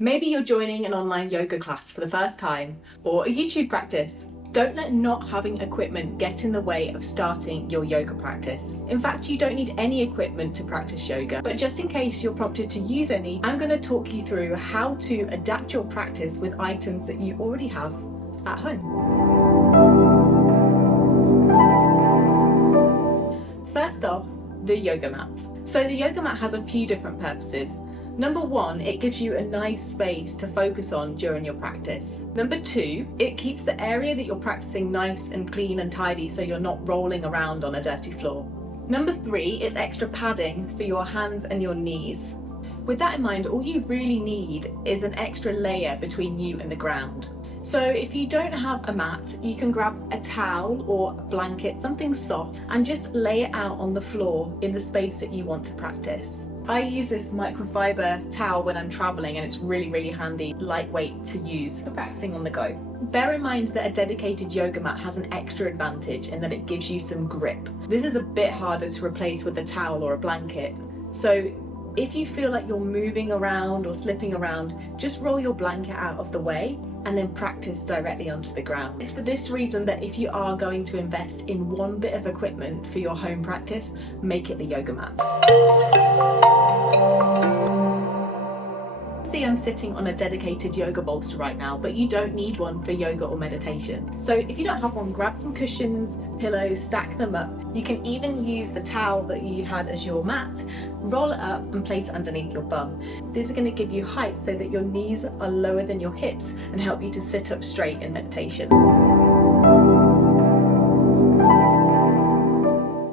Maybe you're joining an online yoga class for the first time, or a YouTube practice. Don't let not having equipment get in the way of starting your yoga practice. In fact, you don't need any equipment to practice yoga, but just in case you're prompted to use any, I'm going to talk you through how to adapt your practice with items that you already have at home. First off, the yoga mat. So the yoga mat has a few different purposes. Number one, it gives you a nice space to focus on during your practice. Number two, it keeps the area that you're practicing nice and clean and tidy so you're not rolling around on a dirty floor. Number three is extra padding for your hands and your knees. With that in mind, all you really need is an extra layer between you and the ground. So if you don't have a mat, you can grab a towel or a blanket, something soft, and just lay it out on the floor in the space that you want to practice. I use this microfiber towel when I'm traveling, and it's really handy, lightweight to use for practicing on the go. Bear in mind that a dedicated yoga mat has an extra advantage in that it gives you some grip. This is a bit harder to replace with a towel or a blanket. So if you feel like you're moving around or slipping around, just roll your blanket out of the way and then practice directly onto the ground. It's for this reason that if you are going to invest in one bit of equipment for your home practice, make it the yoga mat. See, I'm sitting on a dedicated yoga bolster right now, but you don't need one for yoga or meditation. So if you don't have one, grab some cushions, pillows, stack them up. You can even use the towel that you had as your mat, roll it up and place it underneath your bum. These are going to give you height so that your knees are lower than your hips and help you to sit up straight in meditation.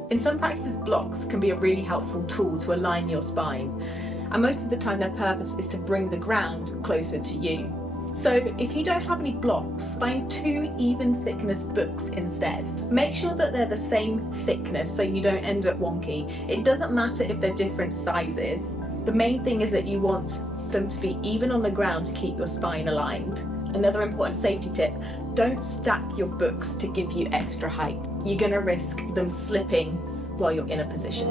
In some practices, blocks can be a really helpful tool to align your spine. And most of the time their purpose is to bring the ground closer to you. So if you don't have any blocks, find 2 even thickness books instead. Make sure that they're the same thickness so you don't end up wonky. It doesn't matter if they're different sizes. The main thing is that you want them to be even on the ground to keep your spine aligned. Another important safety tip, don't stack your books to give you extra height. You're going to risk them slipping while you're in a position.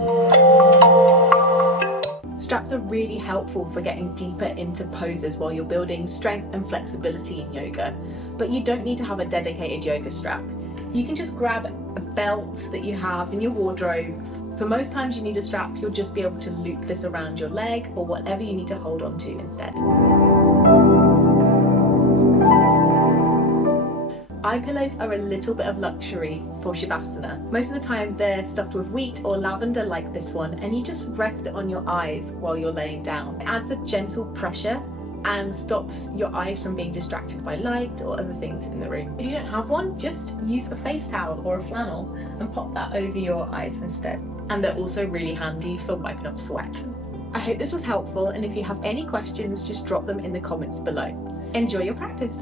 Straps are really helpful for getting deeper into poses while you're building strength and flexibility in yoga, but you don't need to have a dedicated yoga strap. You can just grab a belt that you have in your wardrobe. For most times you need a strap, you'll just be able to loop this around your leg or whatever you need to hold on to instead. Eye pillows are a little bit of luxury for Shavasana. Most of the time they're stuffed with wheat or lavender like this one, and you just rest it on your eyes while you're laying down. It adds a gentle pressure and stops your eyes from being distracted by light or other things in the room. If you don't have one, just use a face towel or a flannel and pop that over your eyes instead. And they're also really handy for wiping off sweat. I hope this was helpful, and if you have any questions, just drop them in the comments below. Enjoy your practice.